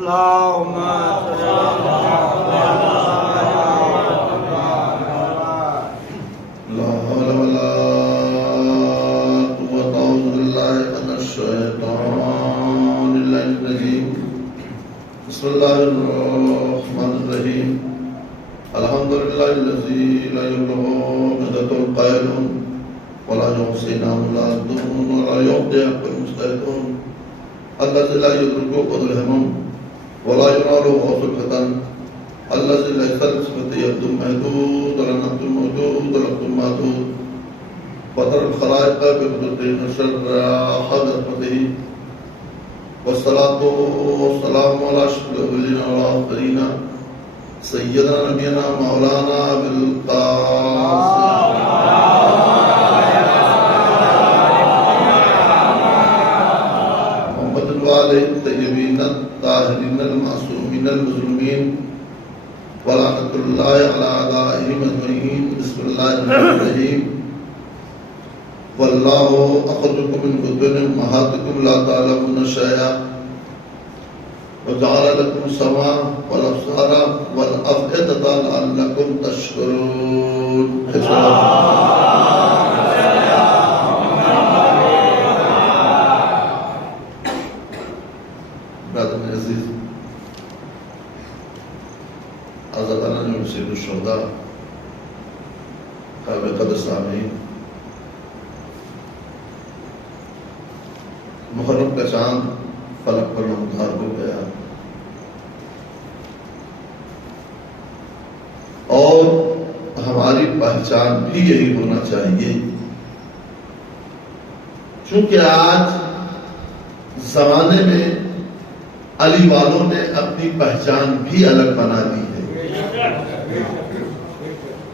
اللهم صل لا حول ولا قوة إلا بالله من الشيطان الرجيم. بسم الله الرحمن الرحيم. الحمد لله الذي لا يبلغ مدة القائل ولا يحصي ولا يدون ولا يغضي المستيقون، الذي لا يدرك قدر الهمم ولا ينال غوث الفتن، الذي ليس لصفته يد محدود ولا نفس موجود ولا وقت محدود، وترى الخلائق بقدرته شر حضرته، والصلاة والسلام على أشرف الأولين والآخرين سيدنا نبينا مولانا أبي القاسم محمد الوالد الطيبين الطاهرين المعصومين المظلومين ولعنة الله على أعدائهم أجمعين. بسم الله الرحمن الرحيم. والله أخرجكم من بطون أمهاتكم لا تعلمون شيئا وجعل لكم السمع والأبصار والأفئدة لعلكم تشكرون. برادر عزیز، آزادانہ جو سید الشہداء قابل قدر سامعین، محرم کا چاند فلک پر نمودار ہو گیا اور ہماری پہچان بھی یہی ہونا چاہیے، چونکہ آج زمانے میں علی والوں نے اپنی پہچان بھی الگ بنا دی ہے.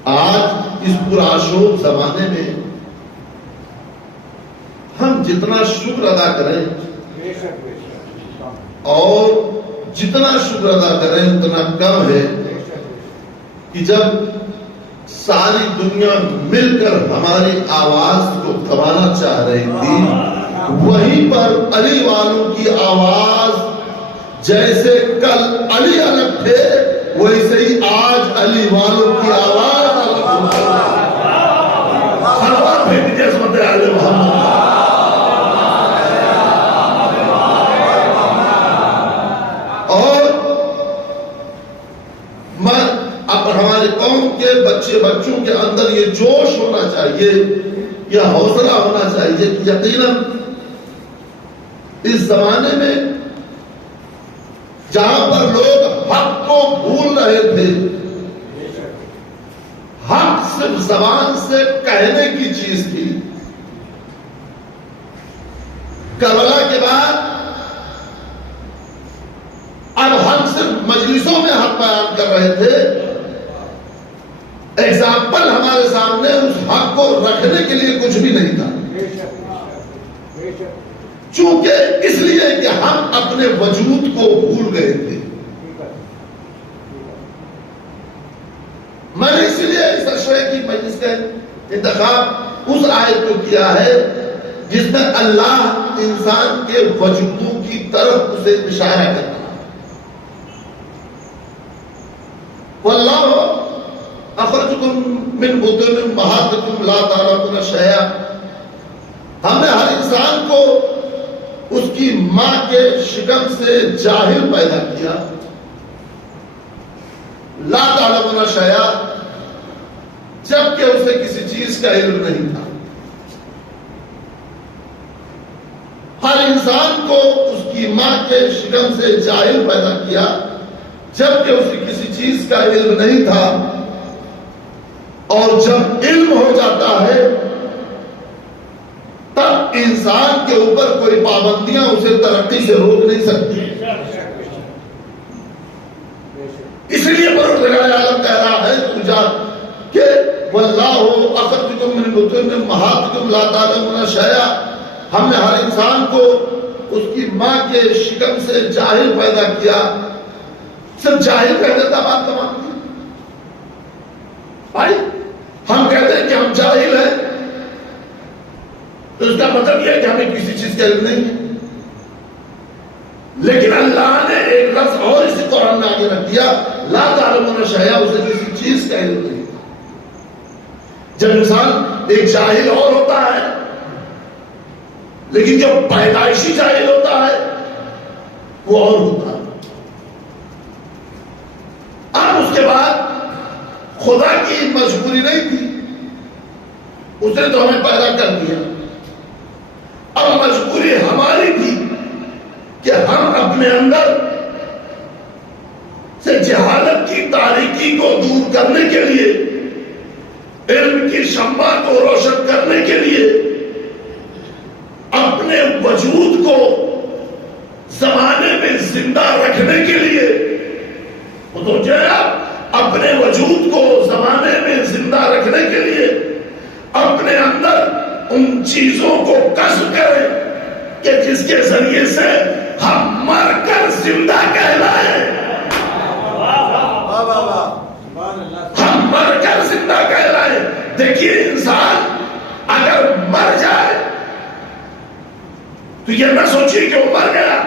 آج اس پرآشوب زمانے میں ہم جتنا شکر ادا کریں اور جتنا شکر ادا کریں اتنا کم ہے کہ جب ساری دنیا مل کر ہماری آواز کو دبانا چاہ رہی تھی، وہیں پر علی والوں کی آواز جیسے کل علی الگ تھے ویسے ہی آج علی والوں کی آواز الگ ہوتی ہے. قوم کے بچوں کے اندر یہ جوش ہونا چاہیے، یہ حوصلہ ہونا چاہیے کہ یقیناً اس زمانے میں جہاں پر لوگ حق کو بھول رہے تھے، حق صرف زبان سے کہنے کی چیز تھی. کربلا کے بعد اب ہم صرف مجلسوں میں حق بیان کر رہے تھے. ایگزامپل ہمارے سامنے اس حق کو رکھنے کے لیے کچھ بھی نہیں تھا، چونکہ اس لیے کہ ہم اپنے وجود کو بھول گئے تھے. میں نے اس لیے اس اشرے کی مجلس کا انتخاب اس آیت کو کیا ہے جس میں اللہ انسان کے وجودوں کی طرف اسے اشارہ کرتا ہے. واللہ اخرجکم من بطون امہاتکم لا تعلمون شیئا. ہم نے ہر انسان کو اس کی ماں کے شکم سے جاہل پیدا کیا. لا تعلمون شیئا، جبکہ اسے کسی چیز کا علم نہیں تھا. ہر انسان کو اس کی ماں کے شکم سے جاہل پیدا کیا جبکہ اسے کسی چیز کا علم نہیں تھا. اور جب علم ہو جاتا ہے تب انسان کے اوپر کوئی پابندیاں اسے ترقی سے روک نہیں سکتی. اس لیے پروردگار عالم کہہ رہا ہے کہ واللہ اخرجکم من بطون امہاتکم لا تعلمون شیئا. ہم نے ہر انسان کو اس کی ماں کے شکم سے جاہل پیدا کیا. صرف جاہل کہہ دیتا بات تمام کی. بھائی ہم کہتے ہیں کہ ہم جاہل ہیں تو اس کا مطلب یہ ہے کہ ہمیں کسی چیز کا علم نہیں ہے. لیکن اللہ نے ایک لفظ اور اسی قرآن نے آگے رکھ دیا، لا تعلمون شیئا، اسے کسی چیز کا علم نہیں۔ جب انسان ایک جاہل اور ہوتا ہے، لیکن جب پیدائشی جاہل ہوتا ہے وہ اور ہوتا ہے۔ اب اس کے بعد خدا کی مجبوری نہیں تھی، اس نے تو ہمیں پیدا کر دیا، اب مجبوری ہماری تھی کہ ہم اپنے اندر سے جہالت کی تاریکی کو دور کرنے کے لیے، علم کی شمع کو روشن کرنے کے لیے، اپنے وجود کو زمانے میں زندہ رکھنے کے لیے، تو جو ہے اپنے وجود کو زمانے میں زندہ رکھنے کے لیے اپنے اندر ان چیزوں کو کشف کریں کہ جس کے ذریعے سے ہم مر کر زندہ کہلائیں، ہم مر کر زندہ کہلائیں۔ دیکھیے انسان اگر مر جائے تو یہ نہ سوچیے کہ وہ مر گیا،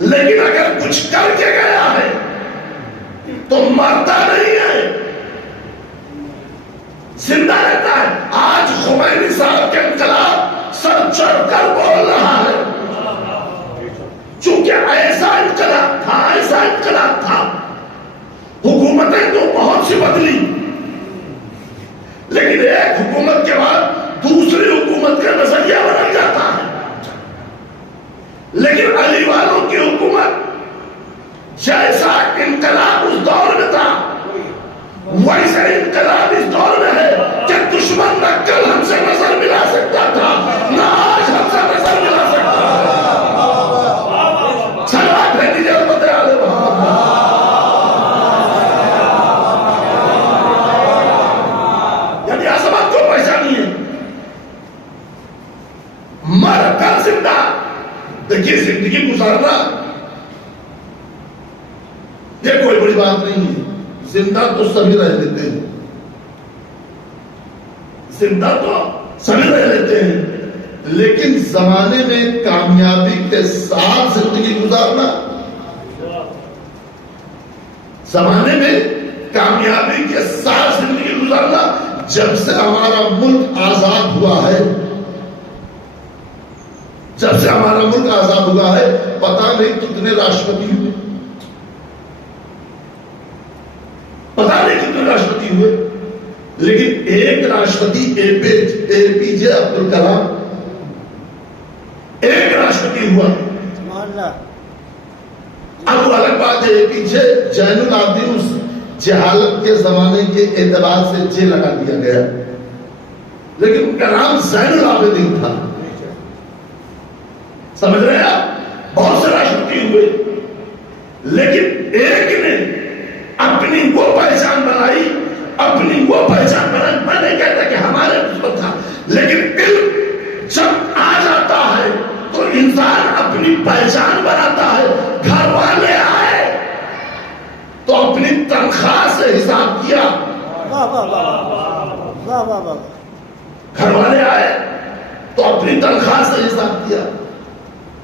لیکن اگر کچھ کر کے گیا ہے تو مرتا نہیں ہے، زندہ رہتا ہے۔ آج خمینی صاحب کے انقلاب سر چڑھ کر بول رہا ہے، چونکہ ایسا انقلاب تھا، حکومتیں تو بہت سی بدلی، لیکن ایک حکومت کے بعد دوسری حکومت کا نظریہ بدل جاتا ہے۔ لیکن علی والوں کی حکومت جیسا انقلاب اس دور میں تھا ویسا انقلاب اس دور میں ہے کہ دشمن نہ کل ہم سے نظر ملا سکتا تھا، نہ آج ہم سے نظر ملا سکتا ہے۔ سلام بھیجیے رحمت علیہ محمد۔ یعنی عظمت کو پہچانیے، مر کر زندہ۔ دیکھیے زندگی گزارنا یہ کوئی بڑی بات نہیں ہے، زندہ تو سبھی رہ لیتے ہیں، زندہ تو سبھی رہ لیتے ہیں، لیکن زمانے میں کامیابی کے ساتھ زندگی گزارنا، زمانے میں کامیابی کے ساتھ زندگی گزارنا، جب سے ہمارا ملک آزاد ہوا ہے، جب سے ہمارا ملک آزاد ہوا ہے، پتہ نہیں کتنے راشٹرپتی ہوئے، پتہ نہیں کتنے راشٹرپتی ہوئے، لیکن ایک راشٹرپتی اے پی جے عبد الکلام ایک راشٹرپتی ہوا۔ اب وہ الگ بات ہے، اے پی جے زین العابدین اس جہالت کے زمانے کے اعتبار سے جے لگا دیا گیا، لیکن ان کا نام زین العابدین تھا۔ سمجھ رہے ہیں آپ؟ بہت سے راشٹرپتی ہوئے، لیکن ایک نے اپنی وہ پہچان بنائی، اپنی وہ پہچان بنائی۔ میں نہیں کہتا کہ ہمارے مثبت تھا، لیکن علم جب آ جاتا ہے تو انسان اپنی پہچان بناتا ہے۔ گھر والے آئے تو اپنی تنخواہ سے حساب کیا، گھر والے آئے تو اپنی تنخواہ سے حساب کیا۔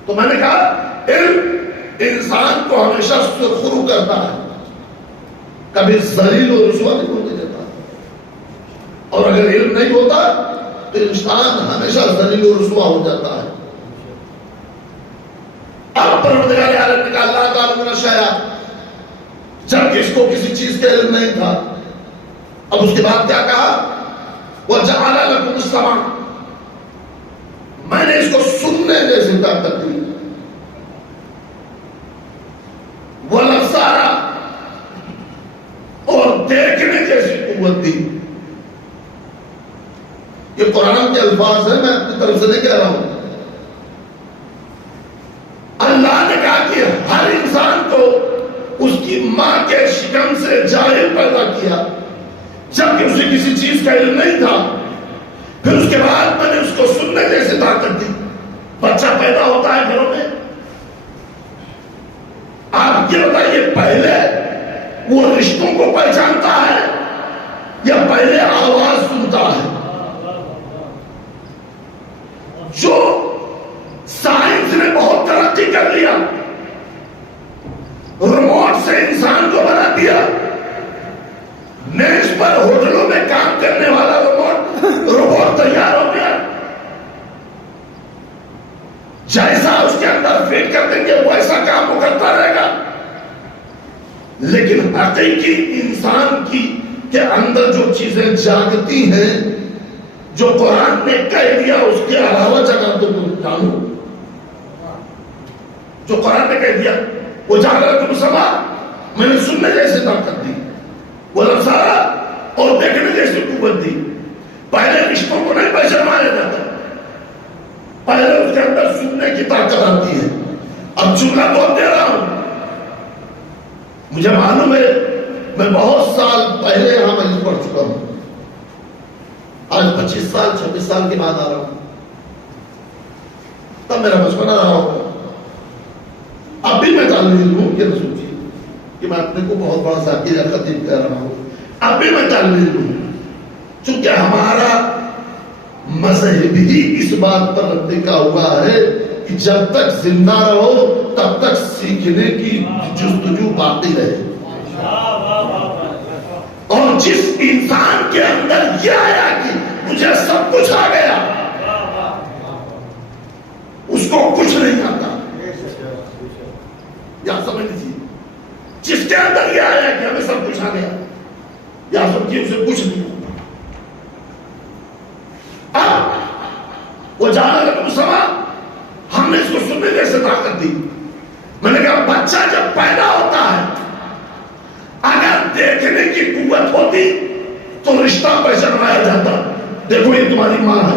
تو میں نے کہا علم انسان کو ہمیشہ سرخرو کرتا ہے، کبھی ذلیل و رسوا نہیں ہونے دیتا، اور اگر علم نہیں ہوتا تو انسان ہمیشہ ذلیل و رسوا ہو جاتا ہے۔ اب پروردگار عالم نے کہا اللہ تعالیٰ من شیئا، جب اس کو کسی چیز کا علم نہیں تھا، اب اس کے بعد کیا کہا؟ وَجَعَلَ لَكُمُ السَّمْعَ، میں نے اس کو سننے جیسی طاقت دی، وَالْأَبْصَارَ، اور دیکھنے جیسی قوت دی۔ یہ قرآن کے الفاظ ہیں، میں اپنی طرف سے نہیں کہہ رہا ہوں۔ اللہ نے کہا کہ ہر انسان کو اس کی ماں کے شکم سے جاہل پیدا کیا، جبکہ اسے کسی چیز کا علم نہیں تھا۔ پھر اس کے بعد میں نے اس کو سننے جیسی طاقت دی۔ بچہ پیدا ہوتا ہے گھروں میں، آپ یہ بتائیے پہلے وہ رشتوں کو پہچانتا ہے یا پہلے آواز سنتا ہے؟ جو سائنس نے بہت ترقی کر لیا، فیڈ کر دیں گے وہ ایسا کام وہ کرتا رہے گا. لیکن حقیقی انسان کی کے اندر جو چیزیں جاگتی ہیں، جو قرآن نے کہہ دیا اس کے علاوہ جگہ تو تم جانو. جو قرآن نے کہہ دیا وہ جان رہا تم سما، میں نے سننے جیسے طاقت دی، وہ لفظارا اور دیکھنے جیسی قوت دی. پہلے رشتوں کو نہیں پہچانوایا جاتا، پہلے اس کے اندر سننے کی طاقت آتی ہے. اب جملہ بہت دے رہا ہوں، مجھے معلوم ہے میں بہت سال پہلے یہاں میں پڑھ چکا ہوں. آج 25 سال 26 سال کے بعد آ رہا ہوں. تب میرا بچپنا رہا ہوگا. اب بھی میں طالب علم ہوں، یہ نہ سوچیے کہ میں اپنے کو بہت بڑا ذاکر یا خطیب کہہ رہا ہوں. اب بھی میں طالب علم ہوں. چونکہ ہمارا مذہب ہی اس بات پر ٹکا ہوا ہے کہ جب تک زندہ رہو تب تک سیکھنے کی جستجو باقی رہے. اور جس انسان کے اندر یہ آیا کہ مجھے سب کچھ آ گیا، اس کو کچھ نہیں آتا. یا سمجھ لیجیے، جس کے اندر یہ آیا کہ ہمیں سب کچھ آ گیا، یا سمجھیے اسے کچھ نہیں آتا. وہ جانا لگا سما، ہم نے اس کو سننے جیسے طاقت دی. میں نے کہا بچہ جب پیدا ہوتا ہے اگر دیکھنے کی قوت ہوتی تو رشتہ پہچانوایا جاتا. دیکھو یہ تمہاری ماں ہے.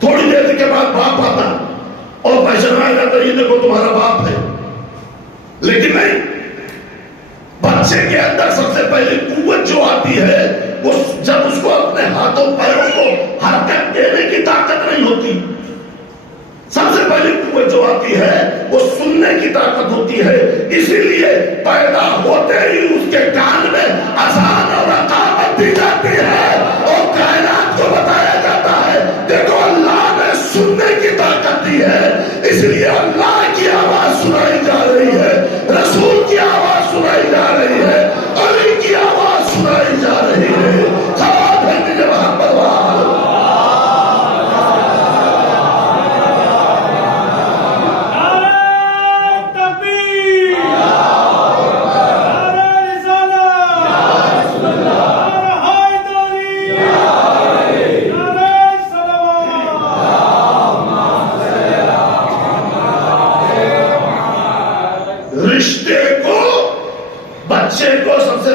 تھوڑی دیر کے بعد باپ آتا اور پہچانوایا جاتا یہ دیکھو تمہارا باپ ہے. لیکن نہیں، بچے کے اندر سب سے پہلے قوت جو آتی ہے وہ جب اس کو اپنے ہاتھوں پیروں کو حرکت دینے کی طاقت نہیں ہوتی. سب سے پہلی قوت جو آتی ہے وہ سننے کی طاقت ہوتی ہے. اسی لیے پیدا ہوتے ہی اس کے کان میں اذان اور اقامت دی جاتی ہے اور کائنات کو بتایا جاتا ہے دیکھو اللہ نے سننے کی طاقت دی ہے. اس لیے اللہ کی آواز سنائی جا رہی ہے، رسول کی آواز سنائی جا رہی ہے، علی کی آواز سنائی جا رہی ہے. سوال ہے میرے محمد وال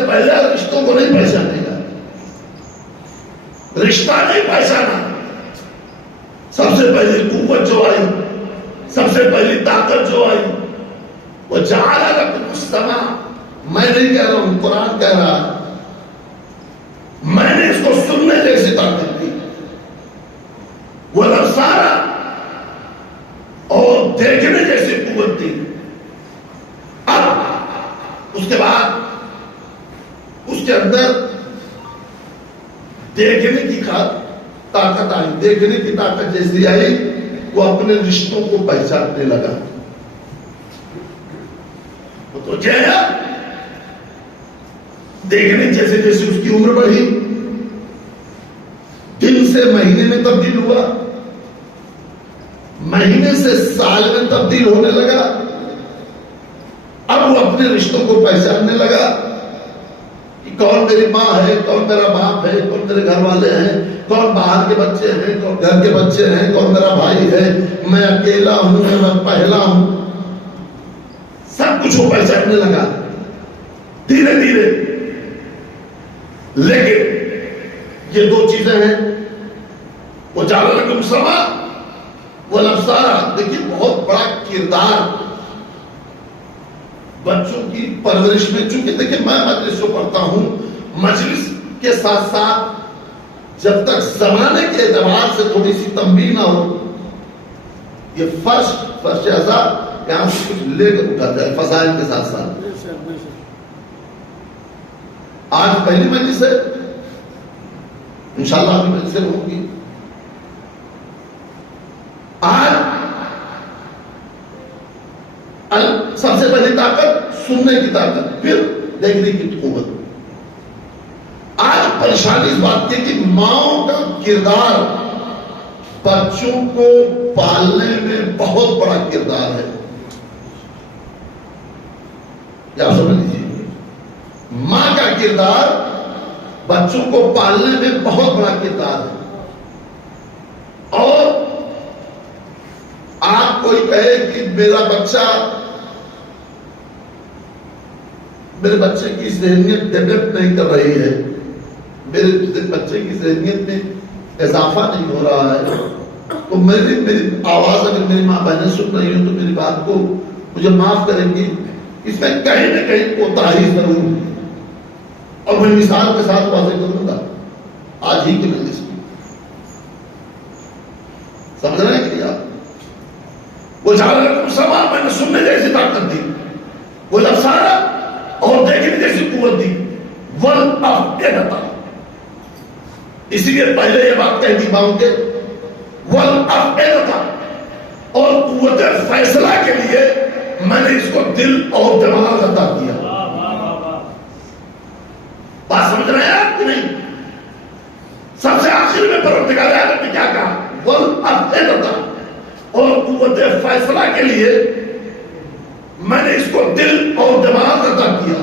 پہلے رشتوں کو نہیں پہچانے گا. رشتہ نہیں پہچانا. سب سے پہلی قوت جو آئی، سب سے پہلی طاقت جو آئی وہ جعل لکم السمع. میں نہیں کہہ رہا ہوں، قرآن کہہ رہا ہے. میں نے اس کو سننے جیسی طاقت دی، وہ الابصار اور دیکھنے جیسی قوت دی. اب اس کے بعد اس کے اندر دیکھنے کی طاقت آئی. دیکھنے کی طاقت جیسی آئی وہ اپنے رشتوں کو پہچاننے لگا. وہ تو جائے دیکھنے جیسے جیسے اس کی عمر بڑھی، دن سے مہینے میں تبدیل ہوا، مہینے سے سال میں تبدیل ہونے لگا. اب وہ اپنے رشتوں کو پہچاننے لگا کہ کون میری ماں ہے، کون میرا باپ ہے، کون میرے گھر والے ہیں، کون باہر کے بچے ہیں، کون گھر کے بچے ہیں، کون میرا بھائی ہے، میں اکیلا ہوں، میں پہلا ہوں. سب کچھ وہ پہچاننے لگا دھیرے دھیرے. لیکن یہ دو چیزیں ہیں، وہ جعل لکم السمع والابصار. دیکھیے بہت بڑا کردار بچوں کی پرورش میں. چونکہ دیکھیں میں مجلس جو پڑھتا ہوں، مجلس کے ساتھ ساتھ جب تک زمانے کے اعتبار سے تھوڑی سی تنبیہ نہ ہو، یہ فرش عذاب یہاں سے کچھ لے کر اٹھاتا ہے فضائل کے ساتھ ساتھ. آج پہلی مجلس ہے، انشاءاللہ ابھی مجلسیں ہوں گی. آج سب سے پہلی طاقت سننے کی طاقت، پھر دیکھنے کی قوت. آج پریشانی اس بات کی کہ ماؤں کا کردار بچوں کو پالنے میں بہت بڑا کردار ہے. کیا سمجھ لیجیے، ماں کا کردار بچوں کو پالنے میں بہت بڑا کردار ہے. اور آپ کوئی کہے کہ میرے بچے کی ذہنیت ڈیولپ نہیں کر رہی ہے، میرے بچے کی ذہنیت میں اضافہ نہیں ہو رہا ہے، تو میری آواز اگر میری ماں بہنیں سن رہی ہوں تو میری بات کو مجھے معاف کریں گی، اس میں کہیں نہ کہیں کوتاہی ضرور ہے. اور میں مثال کے ساتھ واضح کروں گا آج ہی کی مجلس میں. سمجھ رہے ہیں کہ آپ وہ جعلکم سمعا، میں نے سننے جیسی طاقت دی، وہ لفظ آیا اور دیکھنے جیسی قوت دی، والافئدۃ، اسی لیے پہلے یہ بات کہہ دی ماؤں کے والافئدۃ، اور قوت فیصلہ کے لیے میں نے اس کو دل اور دماغ عطا کیا. بات سمجھ رہے ہیں آپ کہ نہیں؟ سب سے آخر میں پروردگار عالم نے کیا کہا؟ والافئدۃ، اور قوت فیصلہ کے لیے میں نے اس کو دل اور دماغ عطا کیا.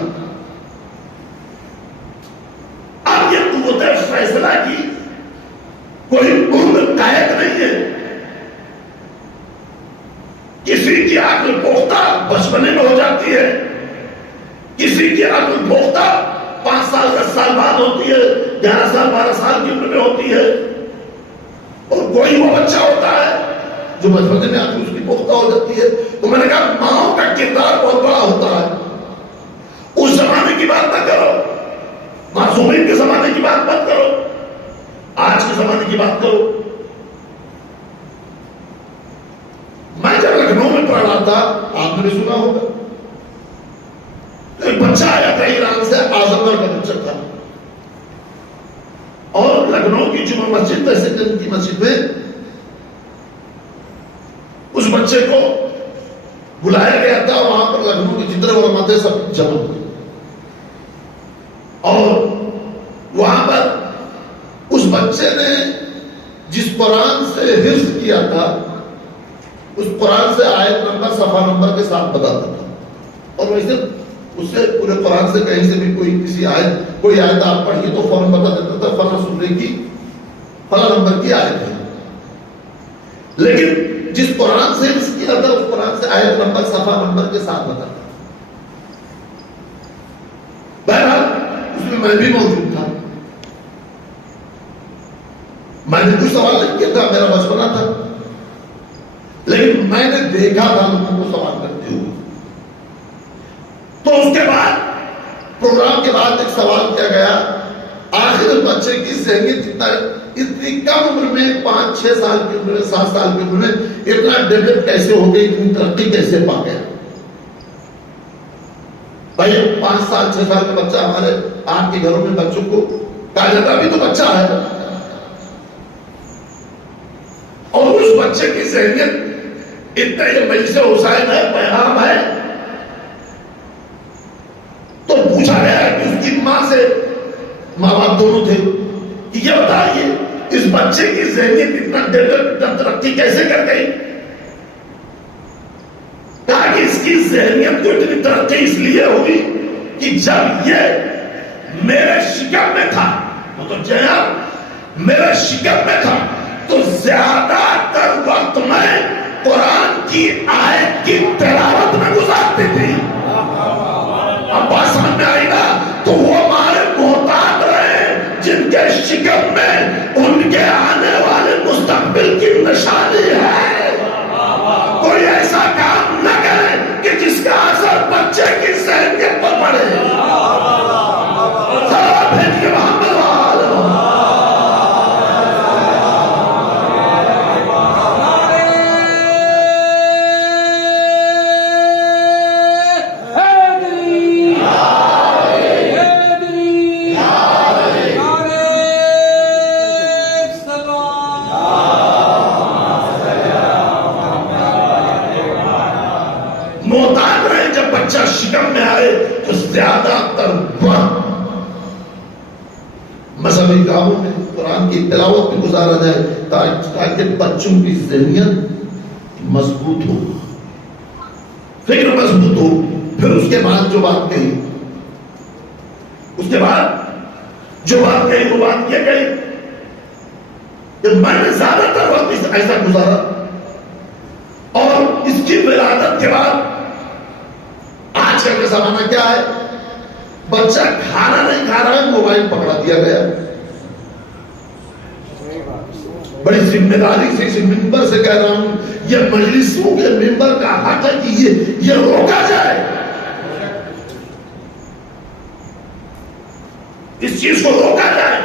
اب یہ قوت فیصلہ کی کوئی عمر قید نہیں ہے. کسی کی عقل پختہ بچپنے میں ہو جاتی ہے، کسی کی عقل پختہ 5 سال 10 سال بعد ہوتی ہے، 11 سال 12 سال کی عمر میں ہوتی ہے. اور کوئی وہ بچہ ہوتا ہے جو بچپنے میں عقل اس کی پختہ ہو جاتی ہے. تو میں نے کہا ماں کا کردار بہت بڑا ہوتا ہے. اس زمانے کی بات نہ کرو، معصومین کے زمانے کی بات مت کرو، آج کے زمانے کی بات کرو. میں جب لکھنؤ میں پڑھ رہا تھا، آپ نے سنا ہوگا، ایک بچہ آیا تھا ایران سے، اعظم گڑھ کا بچہ تھا، اور لکھنؤ کی جمعہ مسجد تحصیل کی مسجد میں اس بچے کو بلایا گیا تھا. وہاں پر لکھنؤ کے جتنے علماء تھے سب جمع ہوئے، اور وہاں پر اس بچے نے جس قرآن سے حفظ کیا تھا، اس قرآن سے آیت نمبر صفحہ نمبر کے ساتھ بتاتا تھا. اور ویسے اس سے پورے قرآن سے کہیں سے بھی کوئی آیت آپ پڑھیے تو فوراً بتا دیتا تھا فلاں سورے کی فلاں نمبر کی آیت ہے. لیکن جس قرآن سے حفظ کیا تھا اس قرآن سے آیت نمبر صفحہ نمبر کے ساتھ بتاتا. بہرحال اس میں بھی موجود تھا. میں نے کوئی سوال نہیں کیا تھا، میرا بچپنا تھا، لیکن میں نے دیکھا تھا لوگوں کو سوال کرتے ہوئے. تو اس کے بعد پروگرام کے بعد ایک سوال کیا گیا، آخر بچے کی ذہنیت اتنی کم عمر میں 5-6 سال کی عمر میں 7 سال کی عمر میں اتنا ڈیولپ کیسے ہو گئی، اتنی ترقی کیسے پا گیا؟ بھائی 5 سال 6 سال کا بچہ ہمارے آپ کے گھروں میں بچوں کو کہا جاتا بھی تو بچہ ہے، اور اس بچے کی ذہنیت اتنا یہ مجلس حسین ہے، پیغام ہے. تو پوچھا گیا کہ اس کی ماں سے، ماں باپ دونوں تھے، کہ یہ بتائیے اس بچے کی ذہنیت اتنا ڈیولپ ترقی کیسے کر گئی؟ کہا کہ اس کی ذہنیت کو اتنی ترقی اس لیے ہوئی کہ جب یہ میرے شکم میں تھا، وہ تو جناب میرے شکم میں تھا، تو زیادہ تر وقت میں قرآن کی آیت کی تلاوت میں گزارتی تھی. اب بات سمجھ میں آئی نا؟ تو وہ ہمارے محتاط رہے جن کے شکم میں ان کے آنے والے مستقبل کی نشانی ہے. کوئی ایسا کام نہ کرے کہ جس کا اثر بچے کی ذہنیت پر پڑے. سلام بھیج کے محمد شکم میں آئے تو زیادہ تر وقت مذہبی کاموں میں، قرآن قرآن کی تلاوت میں گزارا جائے تاکہ بچوں کی ذہنیت مضبوط ہو، فکر مضبوط ہو۔ پھر اس کے بعد جو بات کہی، اس کے بعد جو بات کہی وہ بات یہ کہی کہ میں نے زیادہ تر وقت ایسا گزارا، اور اس کی ولادت کے بعد آج کل کا زمانہ کیا ہے، بچہ کھانا نہیں کھا رہا ہے، موبائل پکڑا دیا گیا۔ بڑی ذمہ داری سے اس ممبر سے کہہ رہا ہوں، یہ مجلسوں کے ممبر کا حق ہے کہ یہ روکا جائے، اس چیز کو روکا جائے،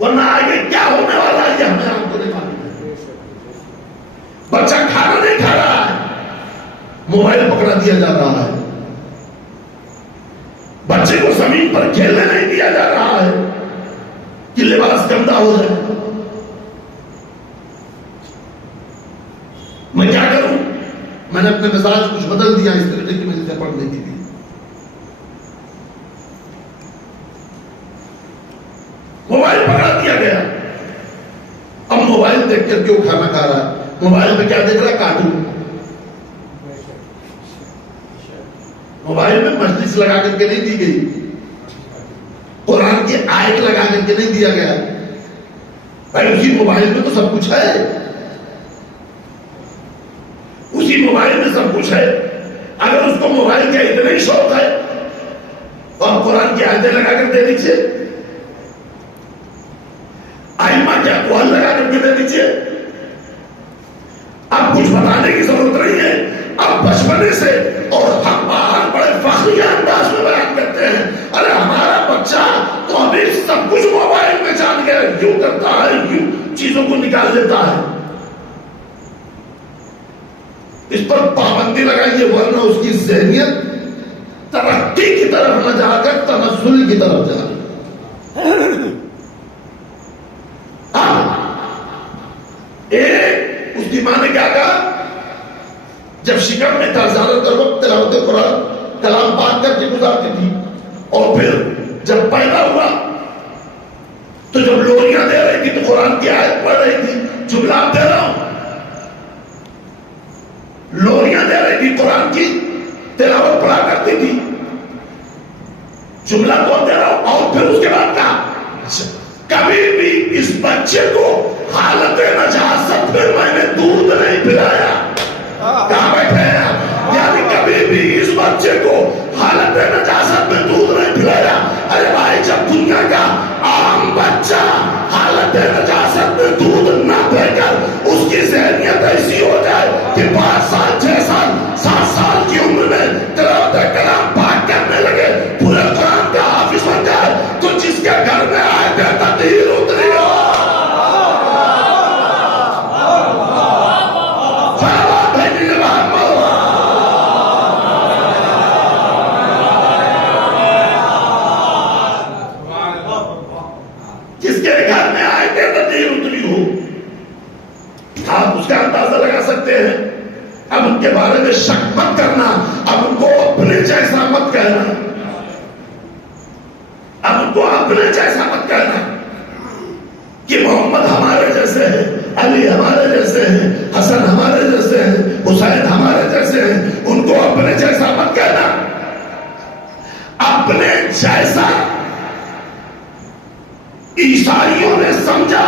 ورنہ آگے کیا ہونے والا ہے یہ ہمیں آپ کو نہیں معلوم ہے۔ بچہ کھانا نہیں کھا رہا ہے، موبائل پکڑا دیا جا رہا ہے، بچے کو زمین پر کھیلنے نہیں دیا جا رہا ہے کہ لباس گندا ہو جائے۔ میں کیا کروں؟ میں نے اپنے مزاج کچھ بدل دیا اس طریقے کی وجہ سے پڑھنے کے لیے۔ موبائل پکڑا دیا گیا، اب موبائل دیکھ کر کے وہ کھانا کھا رہا ہے۔ موبائل میں کیا دیکھ رہا ہے؟ کارٹون۔ موبائل میں مجلس لگا کر کے نہیں دی گئی، قرآن کی آیت لگا کر کے نہیں دیا گیا۔ بھائی اسی موبائل میں تو سب کچھ ہے، اسی موبائل میں سب کچھ ہے۔ اگر اس کو موبائل کا اتنا ہی شوق ہے اور قرآن کی آیتیں لگا کر دے دیجیے، آئمہ کے اقوال لگا کر کے دے دیجیے، اب کچھ بتانے کی ضرورت نہیں ہے۔ اب بچپنے سے اور ہم باہر بڑے فخریہ انداز میں بیان کرتے ہیں، ارے ہمارا بچہ تو ابھی سب کچھ موبائل میں جان گیا، یوں کرتا ہے، یوں چیزوں کو نکال دیتا ہے۔ اس پر پابندی لگائیے، ورنہ اس کی ذہنیت ترقی کی طرف نہ جا کر تنزل کی طرف جا رہی۔ ایک اس کی ماں نے کیا کہا، جب شکم میں تھا زیادہ تر وقت تلاوت قرآن کلام پاک کر کے گزارتی تھی، اور پھر جب پیدا ہوا تو جب لوریاں دے رہی تھی تو قرآن کی آیت پڑھ رہی تھی۔ جملات دے رہا ہوں، لوریاں دے رہی تھی، قرآن کی تلاوت پڑھا کرتی تھی، جملہ کون دے رہا ہوں۔ اور پھر اس کے بعد کہا کبھی بھی اس بچے کو حالت نجاست میں میں نے دودھ نہیں پلایا۔ کہاں بیٹھے ہیں؟ یعنی کبھی بھی اس بچے کو حالت نجاست میں دودھ نہیں پلایا۔ ارے بھائی جب دنیا کا عام بچہ حالت نجاست میں دودھ نہ پی کر اس کی ذہنیت ایسی ہو جائے کہ 5 سال 6 سال 7 سال کی عمر میں تلاوت کلام پاک کرنے لگے، پورے قرآن کا حافظ بن جائے، تو جس کے گھر میں آیت تطہیر اتری ہو، جس کے گھر میں آیت تطہیر اتری ہو، آپ اس کا اندازہ لگا سکتے ہیں۔ اب ان کے بارے میں شک مت کرنا، اب ان کو اپنے جیسا مت کہنا، اب ان کو اپنے جیسا مت کہنا کہ محمد ہمارے جیسے ہیں، علی ہمارے جیسے ہیں، حسن ہمارے جیسے ہیں، حسین ہمارے جیسے ہیں۔ ان کو اپنے جیسا مت کہنا، اپنے جیسا عیسائیوں نے سمجھا،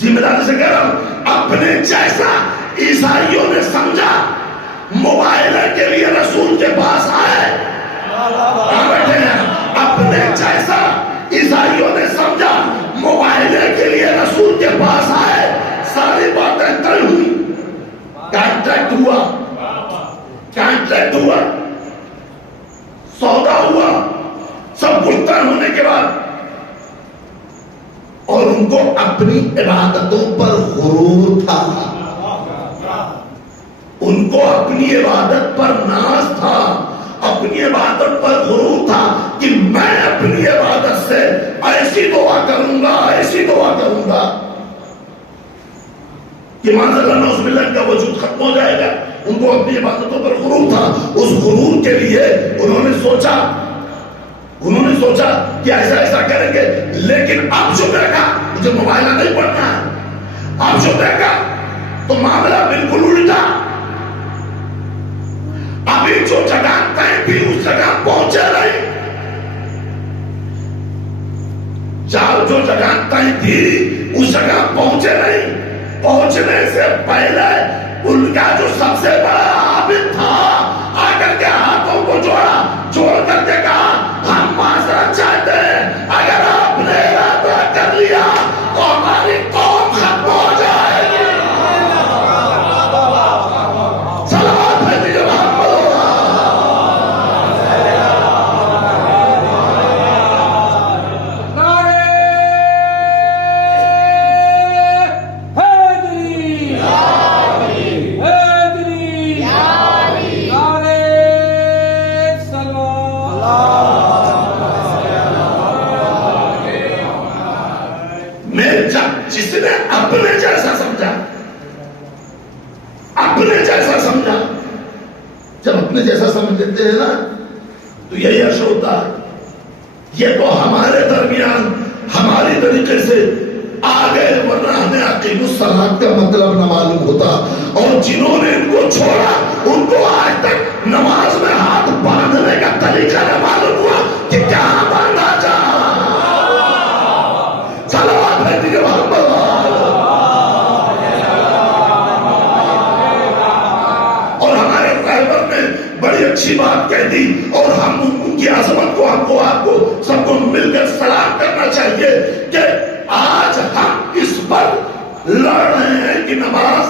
ذمہ داری سے کہہ رہا ہوں، اپنے جیسا عیسائیوں نے سمجھا موبائل کے لیے رسول کے پاس آئے۔ بیٹھے ہیں، اپنے جیسا عیسائیوں نے سمجھا موبائل کے لیے رسول کے پاس آئے، ساری باتیں طے ہوئی، کانٹریکٹ ہوا، سودا ہوا، سب کچھ طے ہونے کے بعد، اور ان کو اپنی عبادتوں پر غرور تھا، ان کو اپنی عبادت پر ناز تھا، اپنی عبادت پر غرور تھا کہ میں اپنی عبادت سے ایسی دعا کروں گا، ایسی دعا کروں گا کہ معاذ اللہ نعوذ باللہ کا وجود ختم ہو جائے گا۔ ان کو اپنی عبادتوں پر غرور تھا، اس غرور کے لیے انہوں نے سوچا انہوں نے سوچا کہ ایسا ایسا کریں گے، لیکن اب جو دیکھا مجھے موبائلہ نہیں پڑھنا ہے، اب جو دیکھا تو معاملہ بالکل الٹا. ابھی جو جگہ طے تھی اس جگہ پہنچے نہیں، جو جگہ طے تھی اس جگہ پہنچے نہیں. پہنچنے سے پہلے ان کا جو سب سے بڑا عابد تھا آ کر کے ہاتھوں کو جوڑا، جوڑ کر کے کہا ہم معذرت چاہتے ہیں، اگر آپ نے ارادہ کر لیا تو ہماری قوم ختم ہو جائے گی. صلوات بھیجیے محمد. جس نے اپنے جیسا سمجھا، اپنے جیسا سمجھا، جب اپنے جیسا سمجھ لیتے ہیں نا تو یہی عرش ہوتا ہے. یہ تو ہمارے درمیان ہماری طریقے سے آگے، ورنہ ہمیں عقیم الصلاۃ کا مطلب نہ معلوم ہوتا. اور جنہوں نے ان کو چھوڑا ان کو آج تک نماز میں ہاتھ باندھنے کا طریقہ نہ معلوم ہوا کہ کیا باندھا جا. صلوات بھیجیے محمد. اور ہمارے رہبر نے بڑی اچھی بات کہہ دی، اور ہم ان کی عظمت کو ہم کو آپ کو سب کو مل کر سلام کرنا چاہیے کہ آج ہم اس پر لڑ رہے ہیں کہ نماز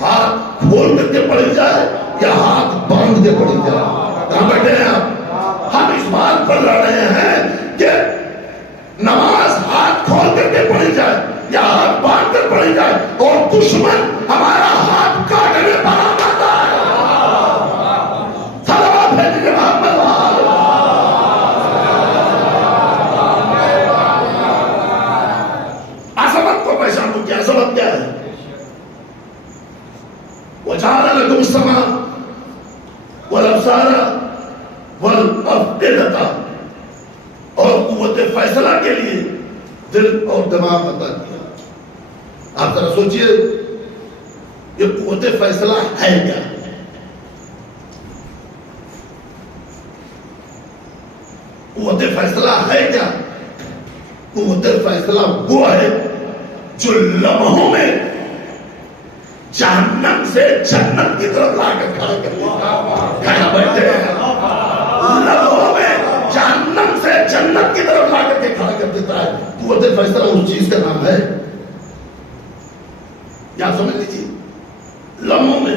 ہاتھ کھول کر کے پڑھی جائے یا ہاتھ باندھ کے پڑھی جائے. کہاں بیٹھے ہیں آپ؟ ہم اس بات پر لڑ رہے ہیں کہ نماز ہاتھ کھول کر کے پڑھی جائے یا ہاتھ باندھ کر پڑھی جائے، اور دشمن ہمارا ہاتھ کاٹنے پر آمادہ ہے. صلوات بھیجیے محمد. عظمت کو پہچانو کہ عظمت کیا ہے. وَجَعَلَ لَكُمُ السَّمْعَ وَالْأَبْصَارَ وَالْأَفْئِدَةَ، اور قوت فیصلہ کے لیے دل اور دماغ عطا کیا. آپ ذرا سوچئے یہ قوت فیصلہ ہے کیا؟ قوت فیصلہ ہے کیا؟ قوت فیصلہ وہ ہے جو لمحوں میں جہنم سے جنت کی طرف لا کر کھڑا کر دیتا. کہاں بیٹھے ہیں؟ لمحوں میں جہنم سے جنت کی طرف لا کر کے کھڑا کر دیتا ہے. قوت فیصلہ اس چیز کا نام ہے. یا سمجھ لیجیے لمحوں میں.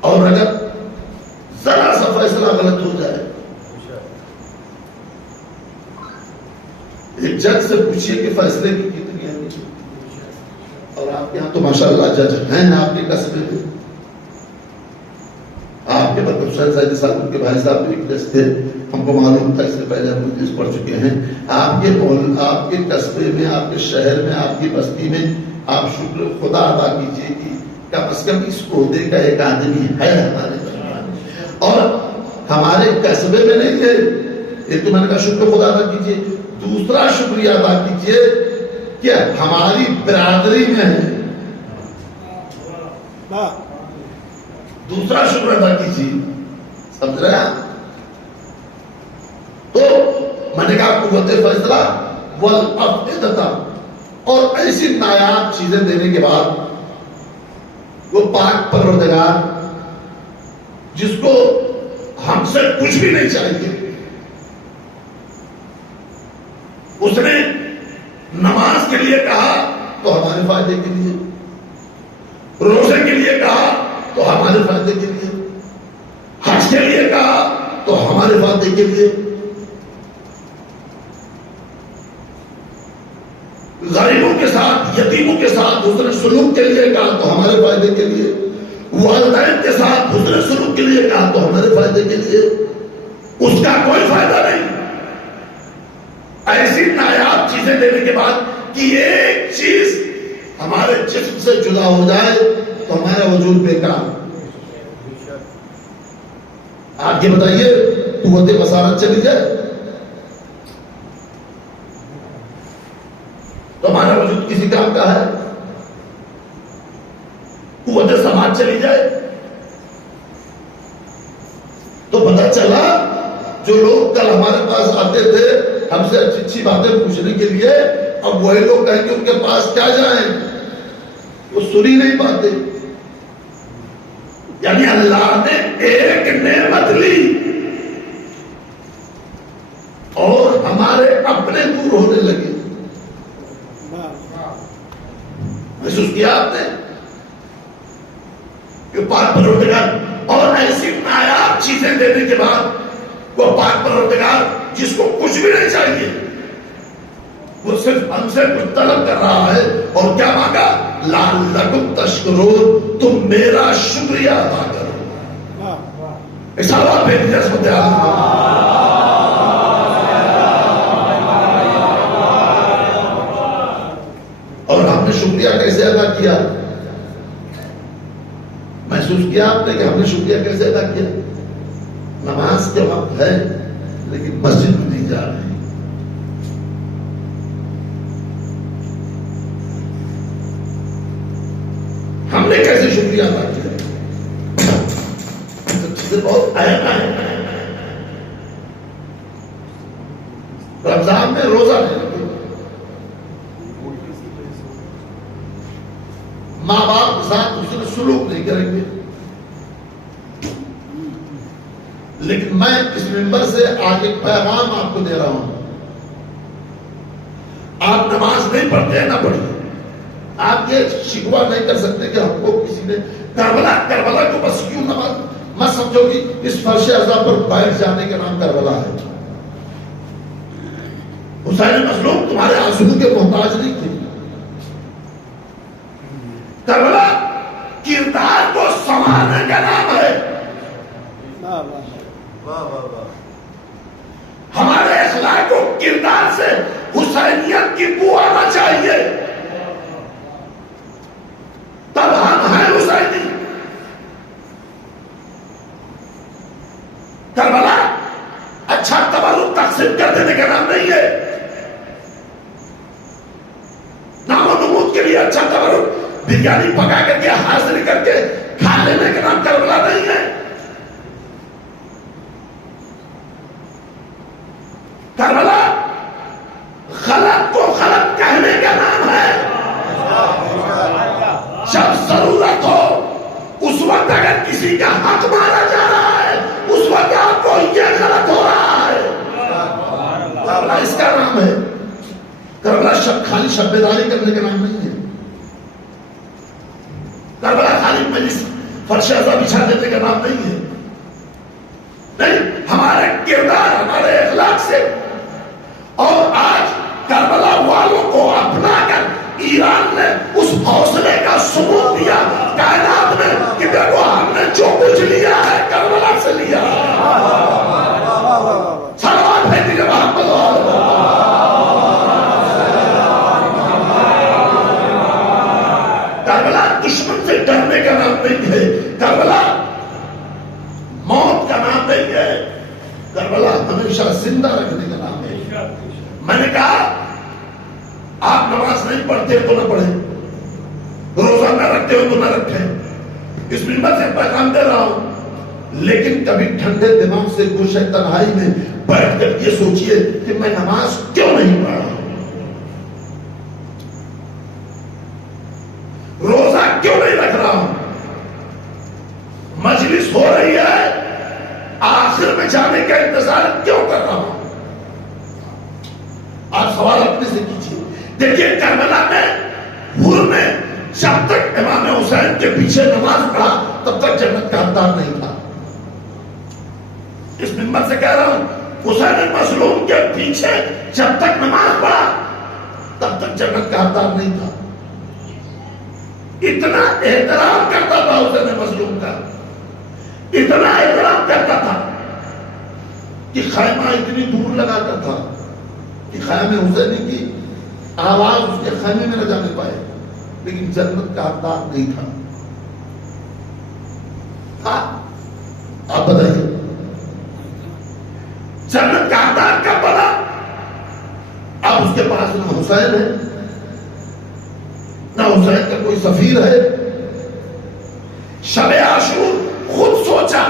اور اگر ذرا سا فیصلہ غلط ہو جائے، ایک جج سے پوچھئے کہ فیصلے کی کتنی اہمیت ہے. اور آپ کے یہاں تو ماشاءاللہ جج ہیں آپ کے قصبے میں. آپ کے مطلب شاید زید صاحب کے بھائی صاحب بھی جج تھے، ہم کو معلوم تھا، اس سے پہلے ہم حدیث پڑھ چکے ہیں. آپ کے قصبے میں، آپ کے شہر میں، آپ کی بستی میں آپ شکر خدا ادا کیجئے کہ کم از کم اس عہدے کا ایک آدمی ہے ہمارے درمیان. اور ہمارے قصبے میں نہیں ہے. ایک تو میں نے کہا شکر خدا ادا کیجئے، دوسرا شکریہ ادا کیجئے کہ ہماری برادری میں ہے. دوسرا شکر ادا کیجیے. سمجھ رہے ہیں؟ تو میں نے کہا قوت فیصلہ والافئدہ، اور ایسی نایاب چیزیں دینے کے بعد وہ پاک پروردگار جس کو ہم سے کچھ بھی نہیں چاہیے، اس نے نماز کے لیے کہا تو ہمارے فائدے کے لیے، روزے کے لیے کہا تو ہمارے فائدے کے لیے، حج کے لیے کہا تو ہمارے فائدے کے لیے، غریبوں کے ساتھ، یتیموں کے ساتھ حسن سلوک کے لیے کہا تو ہمارے فائدے کے لیے، والدین کے ساتھ حسن سلوک کے لیے کہا تو ہمارے فائدے کے لیے. اس کا کوئی فائدہ نہیں. ایسی نایاب چیزیں دینے کے بعد کہ ایک چیز ہمارے جسم سے جدا ہو جائے تو ہمارا وجود بیکار. آپ یہ بتائیے قوت بصارت چلی جائے، تو ہمارا وجود کسی کام کا ہے؟ قوت سماج چلی جائے تو پتہ چلا جو لوگ کل ہمارے پاس آتے تھے ہم سے اچھی اچھی باتیں پوچھنے کے لیے، اب وہی لوگ کہیں گے ان کے پاس کیا جائیں، وہ سن ہی نہیں پاتے. یعنی اللہ نے ایک نعمت لی اور ہمارے اپنے دور ہونے لگے. محسوس کیا آپ نے کہ پاک پروردگار اور ایسی نایاب چیزیں دینے کے بعد وہ پاک پروردگار جس کو کچھ بھی نہیں چاہیے وہ صرف ہم سے کچھ طلب کر رہا ہے، اور کیا مانگا؟ لعلکم تشکرون، تم میرا شکریہ ادا کرو. سوال پہ نسبت اور ہم نے شکریہ کیسے ادا کیا؟ محسوس کیا آپ نے کہ ہم نے شکریہ کیسے ادا کیا؟ نماز کے وقت ہے لیکن مسجد میں نہیں جا رہے. ہم نے کیسے شکریہ ادا کیا؟ بہت اہم ہے. رمضان میں روزہ نہیں، ماں باپ کے ساتھ اس نے سلوک نہیں کریں گے. لیکن میں اس ممبر سے آج ایک پیغام آپ کو دے رہا ہوں. آپ نماز نہیں پڑھتے نہ پڑھیے. آپ یہ شکوہ نہیں کر سکتے کہ ہم کو کسی نے کربلا کو بس کیوں نماز مت سمجھو کہ اس فرش اعضاء پر بیٹھ جانے کا نام کربلا ہے. حسین مظلوم تمہارے آنسو کے محتاج نہیں تھے. کربلا کردار کو سنوارنے کا نام ہے. ہمارے اخلاق و کردار سے حسینیت کی بو آنا چاہیے، تب ہم ہیں حسینی. کربلا اچھا تبرک تقسیم کر دینے کا نام نہیں ہے. نام و نمود کے لیے اچھا تبرک بریانی پکا کر کے حاضر کر کے کھا لینے کا نام کربلا نہیں ہے. کربلا غلط کو غلط کہنے کا نام ہے. جب ضرورت ہو اس وقت اگر کسی کا حق مارا جا رہا ہے اس وقت آپ کو یہ غلط ہو رہا ہے. کربلا اس کا نام ہے. کربلا خالی شب بیداری کرنے کا نام نہیں ہے. کربلا خالی مجلس فرش اعضاء بچھا دینے کا نام نہیں ہے. نہیں، ہمارے کردار ہمارے اخلاق سے. اور آج کربلا والوں کو اپنا کر ایران نے اس حوصلے کا ثبوت دیا کائنات میں کہ دیکھو ہم نے جو کچھ لیا ہے کربلا سے لیا. صلوات بھیجیے محمد. کربلا دشمن سے ڈرنے کا نام نہیں ہے. کربلا موت کا نام نہیں ہے. کربلا ہمیشہ زندہ رکھنے کا نام ہے. میں نے کہا آپ نماز نہیں پڑھتے تو نہ پڑھیں، روزہ نہ رکھتے ہو تو نہ رکھیں. اس ممبر سے پیغام دے رہا ہوں. لیکن کبھی ٹھنڈے دماغ سے گوشہ تنہائی میں بیٹھ کر یہ سوچئے کہ میں نماز کیوں نہیں پڑھ رہا ہوں، روزہ کیوں نہیں رکھ رہا ہوں. مجلس ہو رہی ہے آخر میں جانے کا انتظار کیوں کر رہا ہوں. آپ سوال اپنے سے کیجیے. دیکھیے کربلا میں حور نے جب تک امام حسین کے پیچھے نماز پڑھا تب تک جنت کا حقدار نہیں تھا. اس ممبر سے کہہ رہا ہوں حسین مظلوم کے پیچھے جب تک نماز پڑھا تب تک جنت کا حقدار نہیں تھا. اتنا احترام کرتا تھا حسین مظلوم کا، اتنا احترام کرتا تھا کہ خیمہ اتنی دور لگاتا تھا کہ خیمہ حسینی کی آواز اس کے خیمے میں نہ جانے پائے. لیکن جنت کا حقدار نہیں تھا. آپ بتائیے جنت کا حقدار کب بنا؟ اب اس کے پاس حسین ہے حسین کا کوئی سفیر ہے؟ شب عاشور خود سوچا،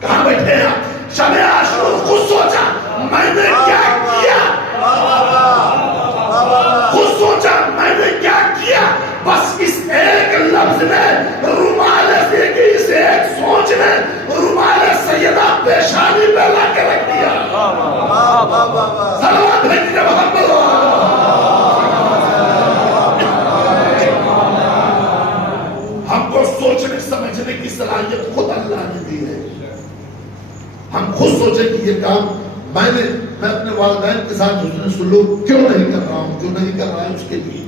کہاں بیٹھے ہیں آپ؟ شب عاشور خود سوچا میں نے کیا کیا، خود سوچا میں نے کیا کیا، بس اس ایک لفظ نے، رومال سے کہ اس ایک سوچ نے رومال سیدہ پیشانی پہ لا کے رکھ دیا۔ صلوات بھیجیے محمد۔ ہم کو سوچنے سمجھنے کی صلاحیت خود اللہ نے دی ہے۔ ہم خود سوچیں کہ یہ کام میں اپنے والدین کے ساتھ حسن سلوک کیوں نہیں کر رہا ہوں، جو نہیں کر رہا ہے اس کے لیے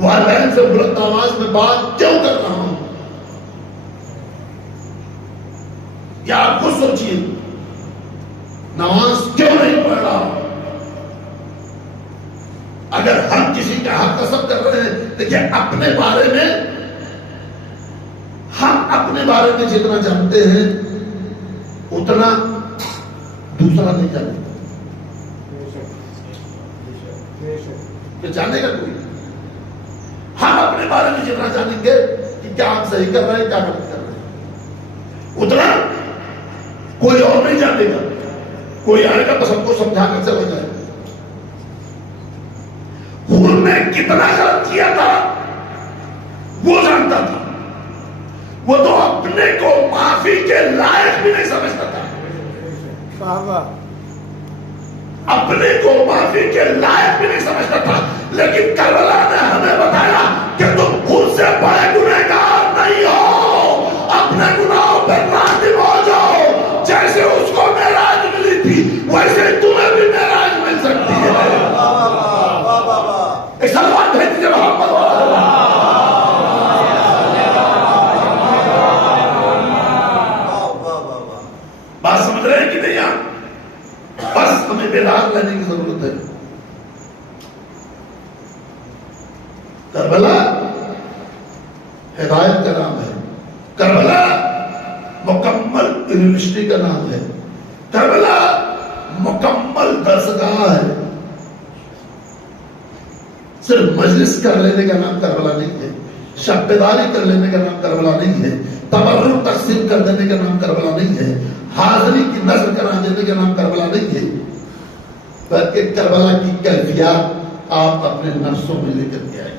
والدین سے بلند آواز میں بات کیوں کر رہا ہوں، یا آپ خود سوچئے نماز کیوں نہیں پڑھ رہا ہوں۔ اگر ہم کسی کا حق قسم کر رہے ہیں، دیکھیں اپنے بارے میں، ہم اپنے بارے میں جتنا جانتے ہیں اتنا دوسرا نہیں جانتا۔ کہ جانے گا کوئی، ہم اپنے بارے میں جتنا جانیں گے کہ کیا ہم صحیح کر رہے ہیں کیا غلط کر رہے ہیں، اتنا کوئی اور نہیں جانے گا۔ کوئی آئے گا بس ہم کو سمجھا کر چلا جائے گا۔ حور نے کتنا غلط کیا تھا وہ جانتا تھا، وہ تو اپنے کو معافی کے لائق بھی نہیں سمجھتا تھا، اپنے کو معافی کے لائق بھی نہیں سمجھتا تھا، لیکن کربلا نے ہمیں بتایا کہ تم خود سے بڑے گنہگار نہیں ہو، اپنے گناہوں پر نادم ہو جاؤ، جیسے اس کو معراج ملی تھی ویسے تمہیں بھی معراج مل سکتی ہے۔ ایک سلوات بھیج دیجیے محمد۔ بات سمجھ رہے ہیں کہ نہیں آپ؟ بس ہمیں بیدار لینے کی ضرورت ہے۔ کربلا ہدایت کا نام ہے، کربلا مکمل یونیورسٹی کا نام ہے، کربلا مکمل درسگاہ ہے۔ صرف مجلس کر لینے کا نام کربلا نہیں ہے، شب بیداری کر لینے کا نام کربلا نہیں ہے، تبرک تقسیم کر دینے کا نام کربلا نہیں ہے، حاضری کی نظر کرا دینے کا نام کربلا نہیں ہے، بلکہ کربلا کی کیفیات آپ اپنے نفسوں میں لے کر کے آئیں،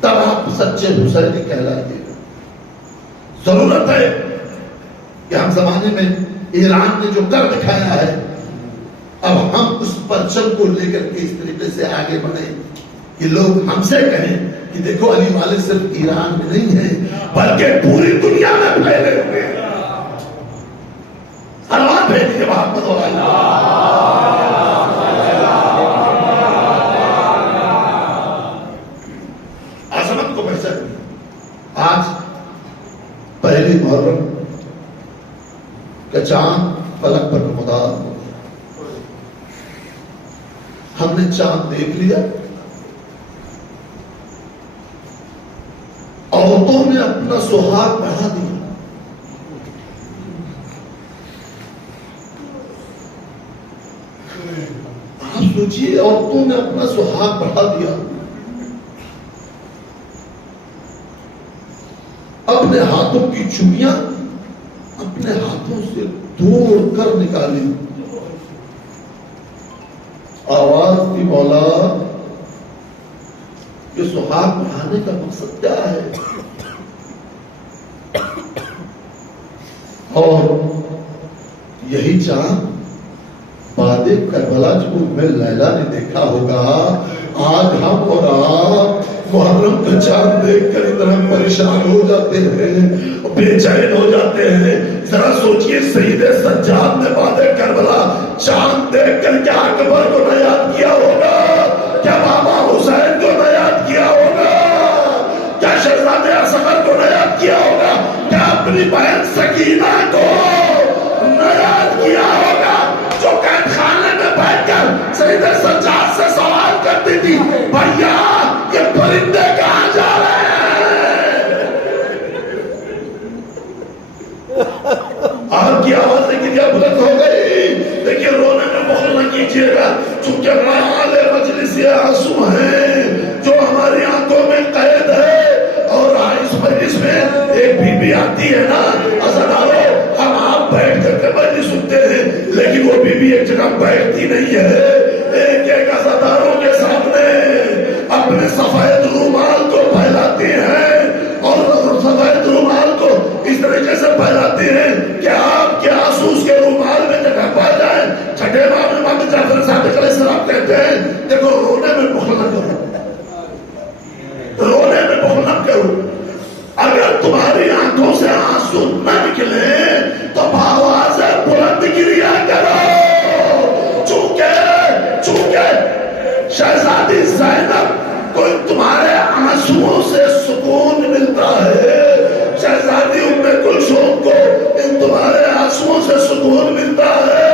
تب آپ سچے حسینی کہلائیے گا۔ ضرورت ہے کہ ہم زمانے میں ایران نے جو کر دکھایا ہے، اب ہم اس پرچم کو لے کر کے اس طریقے سے آگے بڑھیں کہ لوگ ہم سے کہیں کہ دیکھو علی والے صرف ایران میں نہیں ہیں بلکہ پوری دنیا میں پھیلے ہوئے ہیں۔ سلوات بھیجیے محمد اور عظمت کو پہچان۔ آج پہلی محرم کا چاند فلک پر نمودار ہو، ہم نے چاند دیکھ لیا، عورتوں نے اپنا سہاگ بڑھا دیا، آپ سوچئے عورتوں نے اپنا سہاگ بڑھا دیا، اپنے ہاتھوں کی چوڑیاں اپنے ہاتھوں سے توڑ کر نکالی، آواز دی مولا یہ سہاگ بڑھانے کا مقصد کیا ہے؟ اور یہی چاند بعد کربلا جب میں لیلا نے دیکھا ہوگا، آج ہم اور آپ محرم کا چاند دیکھ کر اتنا پریشان ہو جاتے ہیں، بے چین ہو جاتے ہیں۔ ذرا سوچئے سید سجاد نے بعد کربلا چاند دیکھ کر کیا اکبر کو نہ یاد کیا ہوگا، کیا بابا حسین کو نہ یاد کیا ہوگا، کیا شہزادے اصغر کو نہ یاد کیا ہوگا، کیا اپنی بہن سکینہ کو نہ یاد کیا ہوگا، جو قید خانے میں بیٹھ کر سید سجاد سے سوال کرتی تھی بھیا یہ پرندے کہاں جا رہے ہیں؟ آپ کی آواز لیکن کیا بلند ہو گئی، لیکن رونے میں بخل نہ کیجیے گا، چونکہ رحال مجلس یہ آنسو ہیں جو ہماری آنکھوں میں قید ہے. اور اس مجلس میں ایک بی بی آتی ہے نا عزادارو، ہم آپ بیٹھ کر کے مجلس سنتے ہیں، لیکن وہ بی بی ایک جگہ بیٹھتی نہیں ہے. ایک ایک عزاداروں کے سامنے اپنے سفید رومال کو پھیلاتی ہیں، اور سفید رومال کو اس طریقے سے پھیلاتی ہیں کہ آپ کے آنسو اس کے رومال میں جگہ پا جائیں. چھٹے امام جعفر صادق علیہ السلام کہتے ہیں دیکھو رونے میں بخل نہ کرو، رونے میں بخل نہ کرو. اگر تمہاری آنکھوں سے آنسو نہ نکلے تو آواز بلند گریا کرو. چونکہ شہزادی زینب کو تمہارے آنسوؤں سے سکون ملتا ہے، شہزادی ام کلثوم کو ان تمہارے آنسوؤں سے سکون ملتا ہے.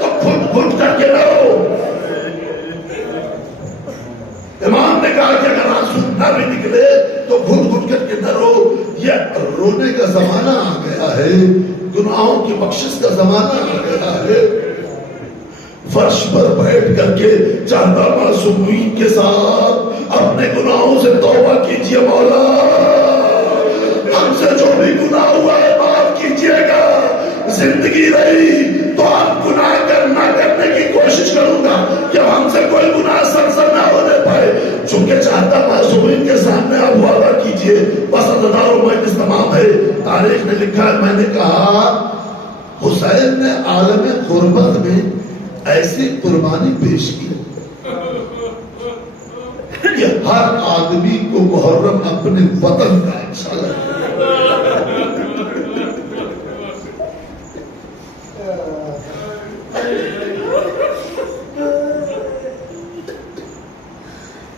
تو گھٹ گھٹ کر کے رو. امام نے کہا کہ اگر آنسو نہ بھی نکلے تو گھٹ گھٹ کر کے نہ رو. یہ رونے کا زمانہ آ گیا ہے، گناہوں کی بخشش کا زمانہ آ گیا ہے. فرش پر بیٹھ کر کے چاہتا معصومین کے ساتھ اپنے گناہوں سے توبہ کیجئے. مولا ہم سے جو بھی گناہ ہوا ہے معاف کیجئے گا. زندگی رہی تو آپ گناہ نہ کرنے کی کوشش کروں گا کہ ہم سے کوئی گناہ سرزد نہ ہونے پائے. چونکہ چاہتا معصومین کے سامنے آپ وعدہ کیجئے. بس عزادار و مجلس تمام ہے. تاریخ نے لکھا ہے، میں نے کہا حسین نے عالم غربت میں ایسی قربانی پیش کی کہ ہر آدمی کو محرم اپنے وطن کا اچھا لگا.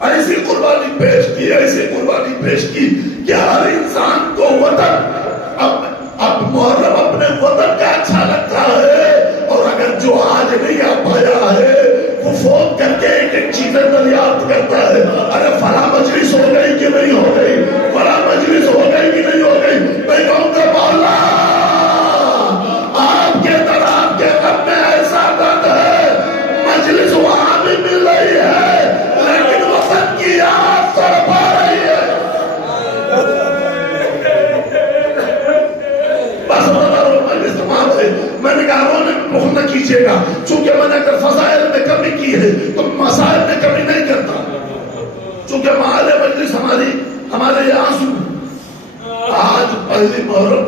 ایسی قربانی پیش کی کہ ہر انسان کو وطن اب محرم اپنے وطن کا اچھا لگتا ہے. اور اگر جو آج نہیں آ پایا ہے وہ فون کر کے ایک ایک چیزیں دریافت کرتا ہے. ارے فلاں مجلس ہو گئی کہ نہیں ہو گئی، فلاں مجلس ہو گئی کہ نہیں ہو گئی. میں کہوں گا مولا آپ کے طرف کے غم میں ایسا درد ہے، مجلس وہاں بھی مل رہی ہے لیکن وطن کی یاد تڑپا رہی ہے. بس مجلس تمام ہے. میں نے کہا رونے میں بخل نہ کیجیے گا، چونکہ میں نے اگر فضائل میں کمی کی ہے تو مسائل میں کمی نہیں کرتا. چونکہ محل مجلس ہمارے یہ آنسو. آج پہلی محرم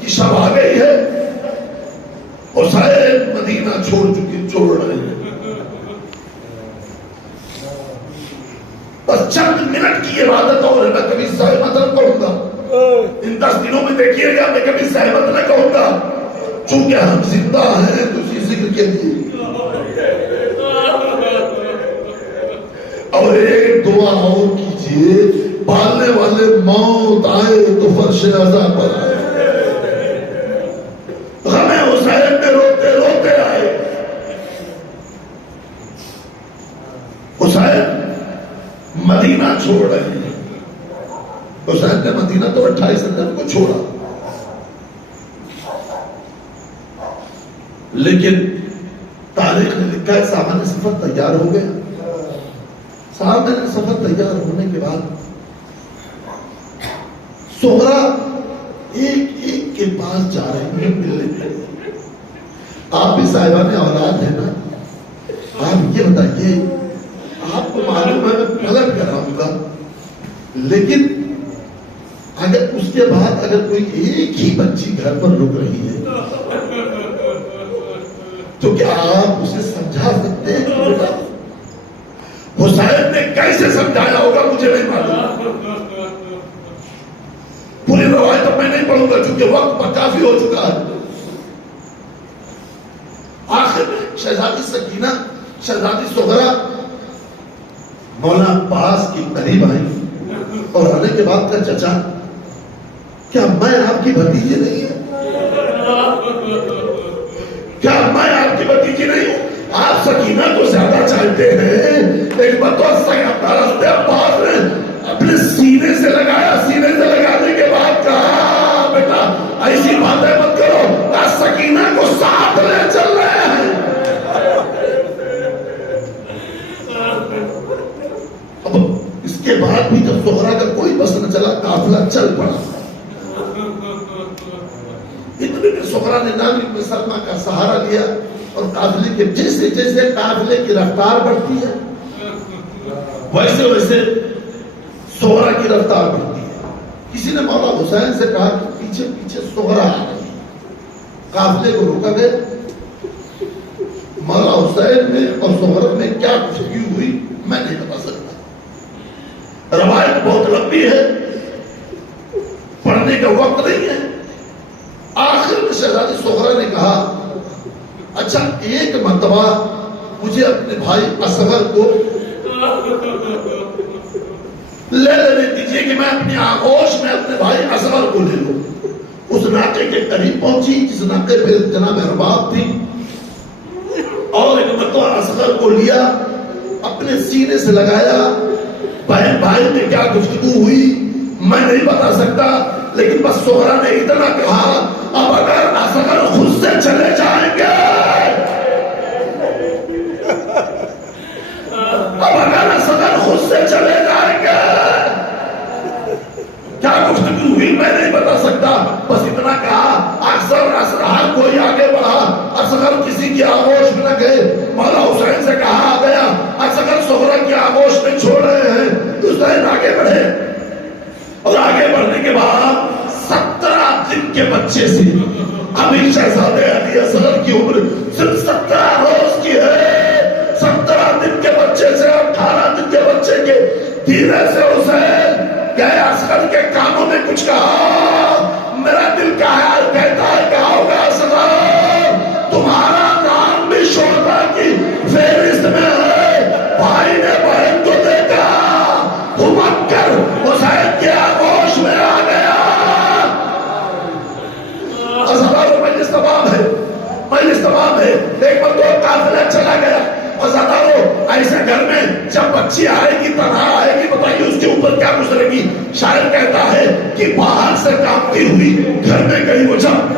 کی شب آ گئی ہے، حسین مدینہ چھوڑ رہے ہیں. بس چند منٹ کی عبادت اور میں کبھی سہمت نہ کروں گا. ان 10 دنوں میں دیکھیے گا میں کبھی سہمت نہ کہوں گا. چونکہ ہم زندہ ہیں تو اسی ذکر کے لیے. اور ایک دعا اور کیجئے، پالنے والے موت آئے تو فرش عزا پر آئے. غم حسین میں روتے روتے آئے. حسین مدینہ چھوڑ رہے ہیں. حسین نے مدینہ تو 28 رجب کو چھوڑا، لیکن تاریخ نے لکھا ہے سامان سفر تیار ہو گیا. سامان سفر تیار ہونے کے بعد سغرا ایک ایک کے پاس جا رہی ہیں ملنے کے لیے. آپ بھی صاحبان اولاد ہیں نا، آپ یہ بتائیے، آپ کو معلوم ہے میں پلٹ کر آؤں گا، لیکن اگر اس کے بعد اگر کوئی ایک ہی بچی گھر پر رک رہی ہے تو کیا آپ اسے سمجھا سکتے ہیں؟ حسین نے کیسے سمجھایا ہوگا مجھے نہیں معلوم. پوری روایت اب میں نہیں پڑھوں گا چونکہ وقت کافی ہو چکا ہے. آخر میں شہزادی سکینہ، شہزادی سغرا مولانا عباس کی قریب آئی اور آنے کے بعد کا چچا کیا میں آپ کی بھتیجی نہیں ہوں؟ کیا میں آپ کی بھتیجی نہیں ہوں؟ آپ سکینہ کو زیادہ چاہتے ہیں. ایک بار تو حضرت عباس نے اپنے سینے سے لگایا، سینے سے لگانے کے بعد کہا بیٹا ایسی باتیں مت کرو، سکینہ کو ساتھ لے چل رہے ہیں. بعد بھی جب سغرا کا کوئی بس نہ چلا قافلہ چل پڑا. اتنے میں سغرا نے نام ابن سلمہ کا سہارا لیا اور قافلے کے جیسے جیسے قافلے کی رفتار بڑھتی ہے ویسے ویسے سغرا کی رفتار بڑھتی ہے. کسی نے مولا حسین سے کہا کہ پیچھے پیچھے سغرا آ گئی. قافلے کو روکا گیا. مولا حسین میں اور سغرا میں کیا گفتگو ہوئی میں نہیں بتا سکتا. روایت بہت لمبی ہے, پڑھنے کا وقت نہیں ہے. آخر میں شہزادی سغرا نے کہا اچھا ایک مرتبہ مجھے اپنے بھائی اصغر کو لے لینے دیجیے کہ میں اپنی آغوش میں اپنے بھائی اصغر کو لے لوں. اس ناکے کے قریب پہنچی جس ناکے پہ جناب رباب تھی اور ایک مرتبہ اصغر کو لیا, اپنے سینے سے لگایا. بہن بھائی میں کیا گفتگو ہوئی میں نہیں بتا سکتا, لیکن بس سغرا نے اتنا کہا اب اگر اصغر خود سے چلے جائیں گے, اب اگر اصغر خود سے چلے جائیں گے. کیا گفتگو ہوئی میں نہیں بتا سکتا, بس اتنا کہا. اکثر اسرار کوئی آگے بڑھا, اصغر کسی کی آغوش میں نہ گئے. مولا حسین سے کہا آ گیا, اصغر سغرا کی آغوش میں چھوڑ رہے ہیں. حسین آگے بڑھے اور آگے بڑھنے کے بعد 17 دن کے بچے سے, ابھی شہزادے علی اصغر کی عمر صرف 17 روز کی ہے. 17 دن کے بچے سے 18 دن کے بچے کے دھیرے سے حسین گئے. اصغر کے کانوں میں کچھ کہا, میرا دل کا حال کہتا ہے کہا ہوگا اصغر تمہارا نام بھی شہداء کی فہرست میں ہے. بھائی نے بہن کو دیکھا, گھمک کر حسین کے آغوش میں آ گیا. اصغر مجلس تمام ہے, مجلس تمام ہے. ایک بار دو قافلہ چلا گیا. وزادارو ایسے گھر میں جب بچی آئے گی تنہا آئے گی بتائیے اس کے اوپر کیا گزرے گی. شاعر کہتا ہے کہ باہر سے کانپتی ہوئی گھر میں گئی وہ جب.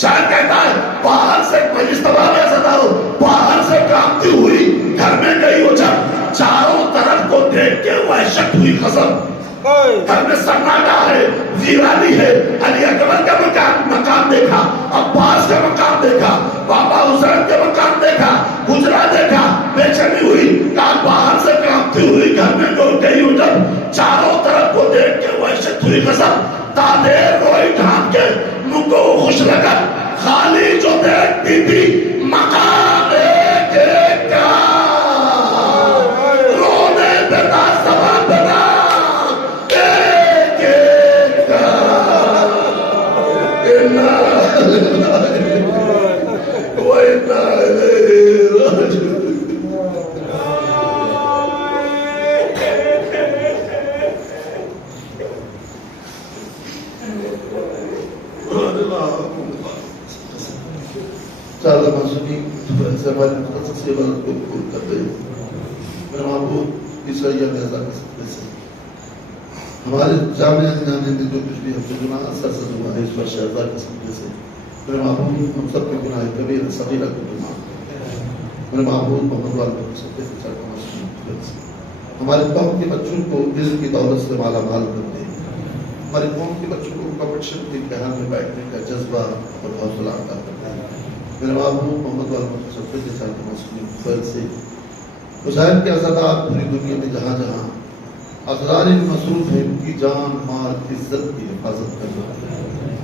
شاعر کہتا ہے باہر سے مجلس تمام ہے وزادارو, باہر سے کانپتی ہوئی گھر میں گئی وہ جب. چاروں طرف کو دیکھ کے وحشت ہوئی خزم. گھر میں سناٹا ہے, ویرانی ہے. علی اکبر کا مقام دیکھا, عباس کا مقام دیکھا, بابا حسین کا مقام دیکھا, حجرہ دیکھا. بے چینی ہوئی, کان باہر سے کانپتی ہوئی گھر میں ڈول گئی ہوں جب. چاروں طرف کو دیکھ کے وحشت ہوئی قسم. تادیر روئی ڈھانپ کے منہ کو خوش لگا, خالی جو دیکھتی تھی مقام ایک ایک کا. رونے دیتا سبا بنا ایک ایک کا. چار معصومین سے ہماری مختصر سی عبادت کو قبول کر دے. میرا معبود اس ریا میں ازا کے سکتے سے ہمارے جامعہ جانے میں جو کچھ بھی ہم سے گناہ سر سے ہوا ہے اس پر شہزاد کے سکتے سے میرے معبود ہم سب کے گناہ کبیر صغیرہ کو بھی معاف کر. میرے معبود محمد والے کو سکتے سے چار معصومین سے ہمارے قوم کے بچوں کو علم کی دولت سے مالا مال کر دے. ہمارے قوم کے بچوں کو کمپٹیشن کے امتحان میں بیٹھنے کا جذبہ اور حوصلہ عطا کر دے. میرے محبوب محمد والے سفر کے ساتھ معصومین فیض سے حسین کے عزادات پوری دنیا میں جہاں جہاں اسرار مصروف ہیں ان کی جان مال عزت کی حفاظت کرنا.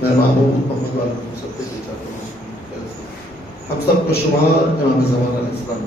میرے محبوب محمد والے سفر کے ساتھ معصومین فیض سے ہم سب کو شمار امام زمان علیہ السلام